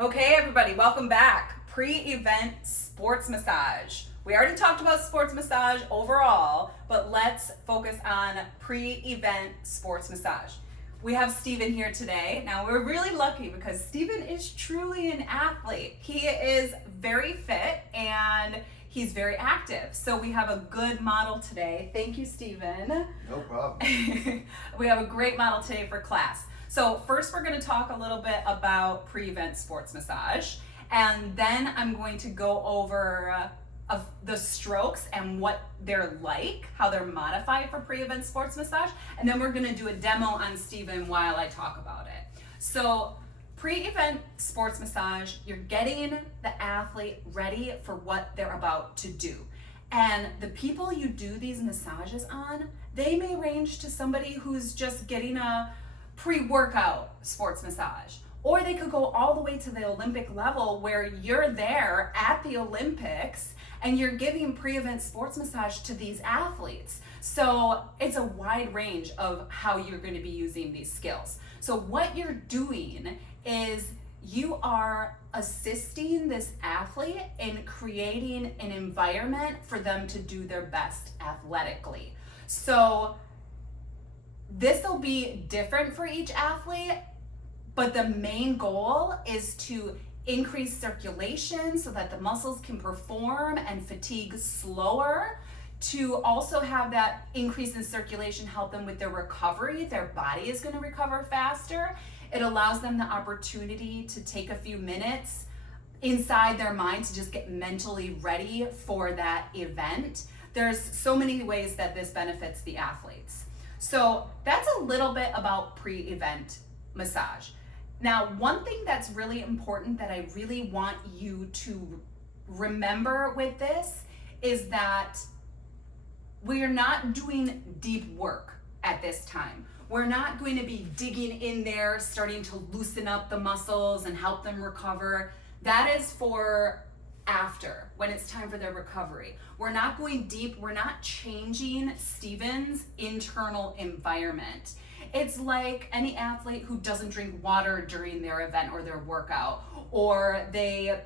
Okay, everybody, welcome back. Pre-event sports massage. We already talked about sports massage overall, but let's focus on pre-event sports massage. We have Steven here today. Now, we're really lucky because Steven is truly an athlete. He is very fit and he's very active. So we have a good model today. Thank you, Steven. No problem. We have a great model today for class. So first we're going to talk a little bit about pre-event sports massage, and then I'm going to go over the strokes and what they're like, how they're modified for pre-event sports massage, and then we're going to do a demo on Steven while I talk about it. So pre-event sports massage, you're getting the athlete ready for what they're about to do. And the people you do these massages on, they may range to somebody who's just getting a pre-workout sports massage, or they could go all the way to the Olympic level where you're there at the Olympics and you're giving pre-event sports massage to these athletes. So it's a wide range of how you're going to be using these skills. So what you're doing is you are assisting this athlete in creating an environment for them to do their best athletically. So this will be different for each athlete, but the main goal is to increase circulation so that the muscles can perform and fatigue slower, to also have that increase in circulation help them with their recovery. Their body is going to recover faster. It allows them the opportunity to take a few minutes inside their mind to just get mentally ready for that event. There's so many ways that this benefits the athletes. So that's a little bit about pre-event massage. Now, one thing that's really important that I really want you to remember with this is that we are not doing deep work at this time. We're not going to be digging in there, starting to loosen up the muscles and help them recover. That is for after, when it's time for their recovery. We're not going deep. We're not changing Steven's internal environment. It's like any athlete who doesn't drink water during their event or their workout, or they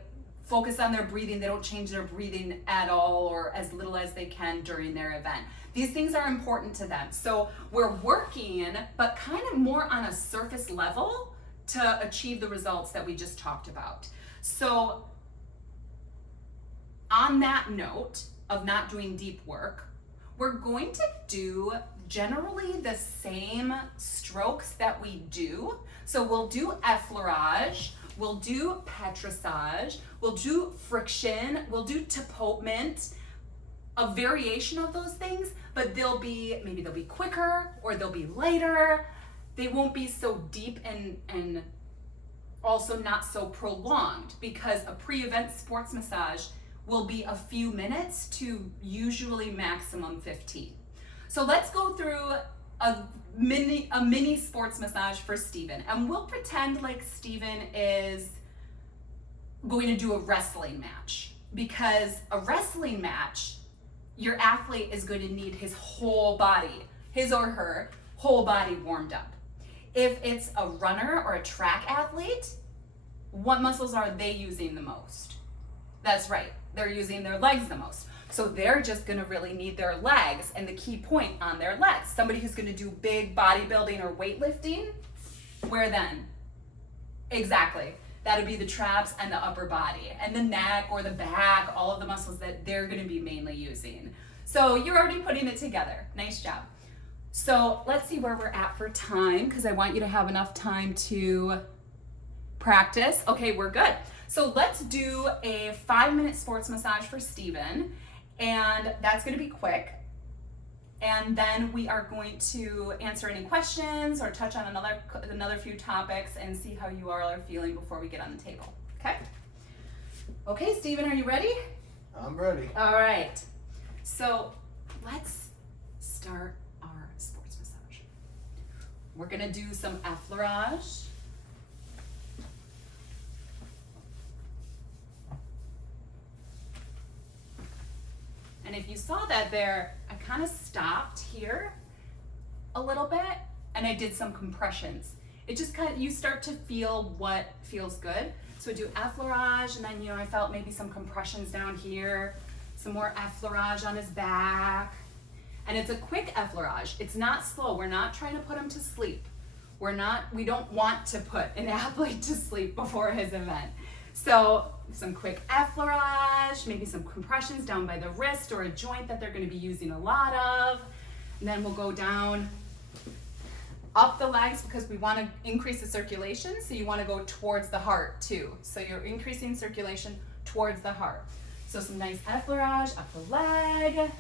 focus on their breathing. They don't change their breathing at all or as little as they can during their event. These things are important to them. So we're working, but kind of more on a surface level to achieve the results that we just talked about. So on that note of not doing deep work, we're going to do generally the same strokes that we do. So we'll do effleurage, we'll do petrissage, we'll do friction, we'll do tapotement, a variation of those things, but maybe they'll be quicker or they'll be lighter. They won't be so deep and also not so prolonged, because a pre-event sports massage will be a few minutes to usually maximum 15. So let's go through a mini sports massage for Steven, and we'll pretend like Steven is going to do a wrestling match, because a wrestling match, your athlete is going to need his whole body, his or her whole body warmed up. If it's a runner or a track athlete, what muscles are they using the most? That's right, they're using their legs the most. So they're just gonna really need their legs, and the key point on their legs. Somebody who's gonna do big bodybuilding or weightlifting, where then? Exactly, that would be the traps and the upper body, and the neck or the back, all of the muscles that they're gonna be mainly using. So you're already putting it together, nice job. So let's see where we're at for time, because I want you to have enough time to practice. Okay, we're good. So let's do a 5-minute sports massage for Steven, and that's going to be quick. And then we are going to answer any questions or touch on another few topics and see how you all are feeling before we get on the table. Okay? Okay, Steven, are you ready? I'm ready. All right. So let's start our sports massage. We're going to do some effleurage. And if you saw that there, I kind of stopped here a little bit and I did some compressions. it just kind of, you start to feel what feels good. So we do effleurage, and then, you know, I felt maybe some compressions down here, some more effleurage on his back. And it's a quick effleurage. It's not slow. We're not trying to put him to sleep. We don't want to put an athlete to sleep before his event. So some quick effleurage, maybe some compressions down by the wrist or a joint that they're going to be using a lot of. And then we'll go down up the legs because we want to increase the circulation. So you want to go towards the heart too. So you're increasing circulation towards the heart. So some nice effleurage up the leg.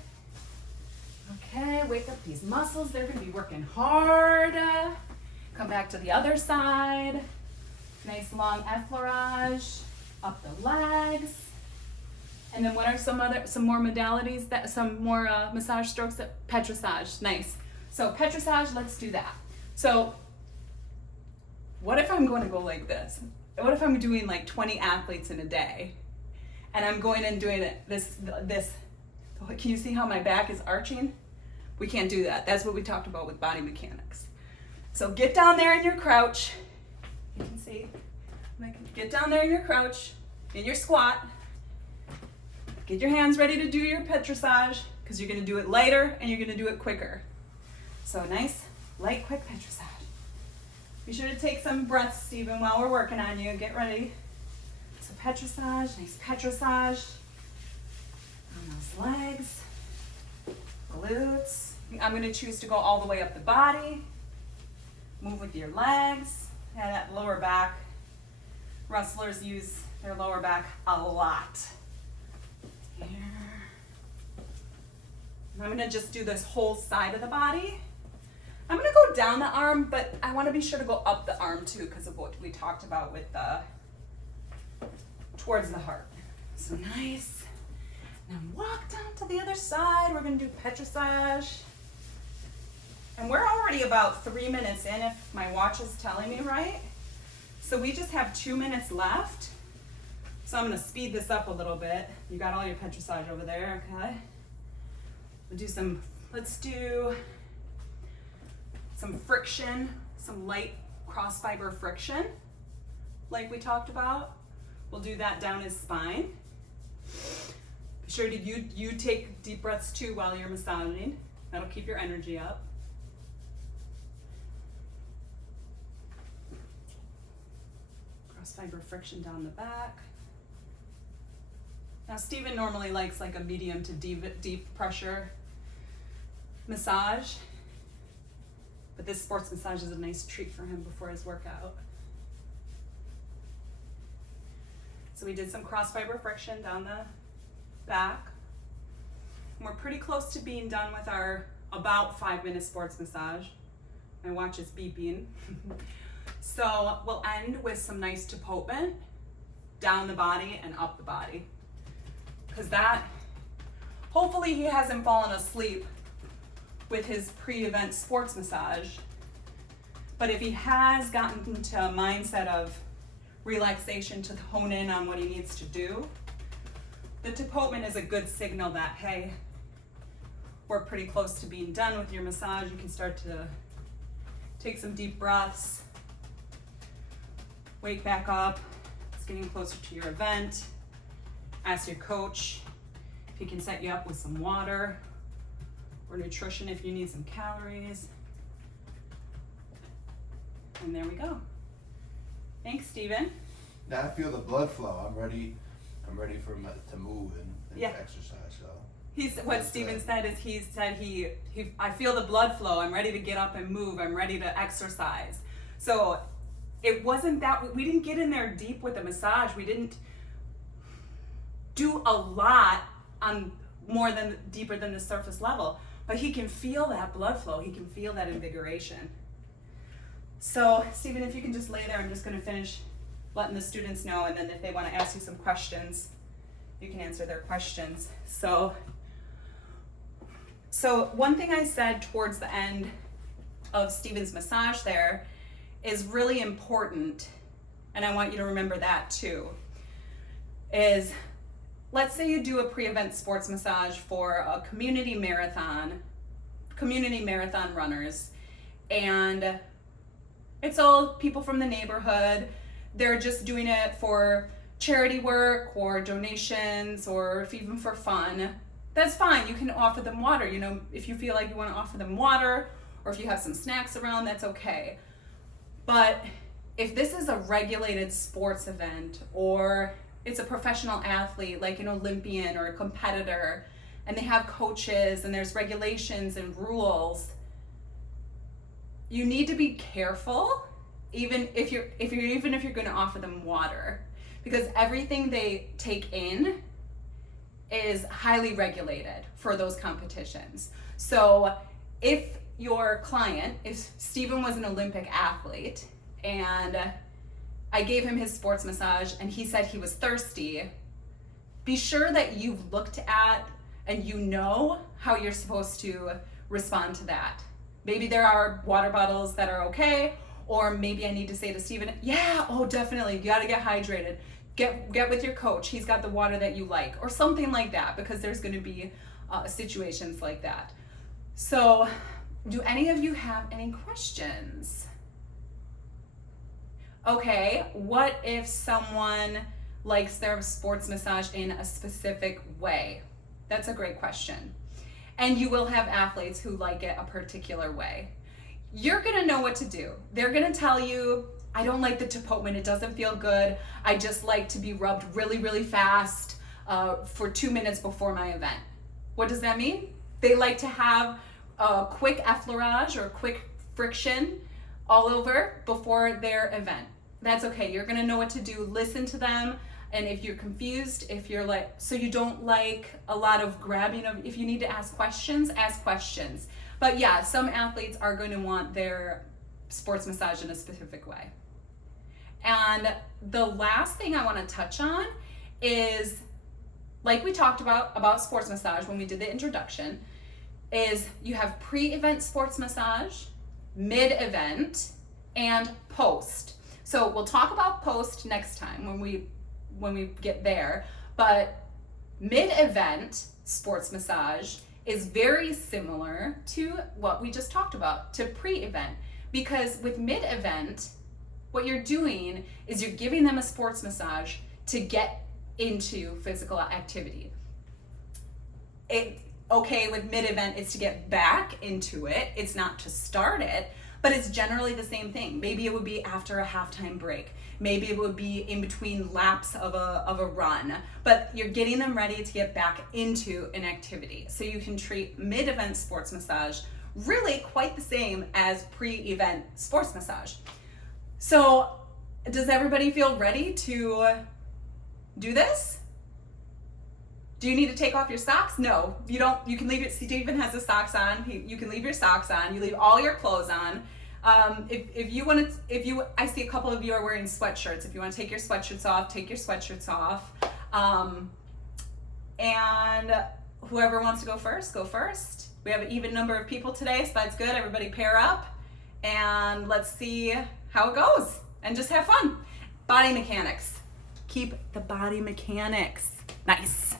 Okay, wake up these muscles. They're going to be working hard. Come back to the other side. Nice long effleurage up the legs. And then what are some more modalities, some more massage strokes? Petrissage, nice. So petrissage, let's do that. So what if I'm going to go like this? What if I'm doing like 20 athletes in a day? And I'm going and doing this, can you see how my back is arching? We can't do that. That's what we talked about with body mechanics. So get down there in your crouch. You can see, get down there in your crouch, in your squat. Get your hands ready to do your petrissage because you're going to do it lighter and you're going to do it quicker. So nice, light, quick petrissage. Be sure to take some breaths, Stephen, while we're working on you. Get ready. So petrissage, nice petrissage on those legs, glutes. I'm going to choose to go all the way up the body. Move with your legs and that lower back. Wrestlers use their lower back a lot. Here. And I'm going to just do this whole side of the body. I'm going to go down the arm, but I want to be sure to go up the arm too because of what we talked about with towards the heart. So nice. Now walk down to the other side. We're going to do petrissage. And we're already about 3 minutes in if my watch is telling me right. So we just have 2 minutes left. So I'm going to speed this up a little bit. You got all your petrissage over there, okay? Let's do some friction, some light cross fiber friction, like we talked about. We'll do that down his spine. Be sure to you take deep breaths too while you're massaging. That'll keep your energy up. Cross fiber friction down the back. Now Stephen normally likes like a medium to deep pressure massage, but this sports massage is a nice treat for him before his workout. So we did some cross fiber friction down the back. And we're pretty close to being done with our about 5-minute sports massage. My watch is beeping. So we'll end with some nice tapotement down the body and up the body. Because hopefully he hasn't fallen asleep with his pre-event sports massage. But if he has gotten into a mindset of relaxation to hone in on what he needs to do, the tapotement is a good signal that, hey, we're pretty close to being done with your massage. You can start to take some deep breaths, wake back up. It's getting closer to your event. Ask your coach if he can set you up with some water or nutrition if you need some calories. And there we go. Thanks, Stephen. Now I feel the blood flow. I'm ready to move and exercise. So what Stephen said is he said I feel the blood flow. I'm ready to get up and move. I'm ready to exercise. So it wasn't that we didn't get in there deep with the massage. We didn't do a lot on deeper than the surface level, but he can feel that blood flow. He can feel that invigoration. So Stephen, if you can just lay there, I'm just going to finish letting the students know, and then if they want to ask you some questions, you can answer their questions. So one thing I said towards the end of Stephen's massage there is really important, and I want you to remember that too, is let's say you do a pre-event sports massage for a community marathon runners, and It's all people from the neighborhood. They're just doing it for charity work or donations or if even for fun. That's fine. You can offer them water. You know, if you feel like you want to offer them water or if you have some snacks around, that's okay. But if this is a regulated sports event or it's a professional athlete like an Olympian or a competitor and they have coaches and there's regulations and rules, you need to be careful even if you're going to offer them water, because everything they take in is highly regulated for those competitions. So if your client, if Steven was an Olympic athlete and I gave him his sports massage and he said he was thirsty, be sure that you've looked at and you know how you're supposed to respond to that. Maybe there are water bottles that are okay, or maybe I need to say to Steven, yeah, oh definitely, you gotta get hydrated. Get with your coach, he's got the water that you like, or something like that, because there's gonna be situations like that. So, do any of you have any questions? Okay, what if someone likes their sports massage in a specific way? That's a great question. And you will have athletes who like it a particular way. You're gonna know what to do. They're gonna tell you, I don't like the tapotement, it doesn't feel good. I just like to be rubbed really, really fast for 2 minutes before my event. What does that mean? They like to have a quick effleurage or quick friction all over before their event. That's okay, you're gonna know what to do, listen to them, and if you're confused, if you're like, so you don't like a lot of grabbing of, if you need to ask questions, ask questions. But yeah, some athletes are going to want their sports massage in a specific way. And the last thing I want to touch on is, like we talked about sports massage when we did the introduction, is you have pre-event sports massage, mid-event, and post. So we'll talk about post next time when we get there, but mid-event sports massage is very similar to what we just talked about, to pre-event, because with mid-event, what you're doing is you're giving them a sports massage to get into physical activity. Okay, with mid-event, it's to get back into it. It's not to start it, but it's generally the same thing. Maybe it would be after a halftime break. Maybe it would be in between laps of a run, but you're getting them ready to get back into an activity. So you can treat mid-event sports massage really quite the same as pre-event sports massage. So does everybody feel ready to do this? Do you need to take off your socks? No, you don't. You can leave it. Steven has his socks on. You can leave your socks on. You leave all your clothes on. If you want to, I see a couple of you are wearing sweatshirts. If you want to take your sweatshirts off, take your sweatshirts off. And whoever wants to go first, go first. We have an even number of people today, so that's good. Everybody pair up and let's see how it goes and just have fun. Body mechanics. Keep the body mechanics. Nice.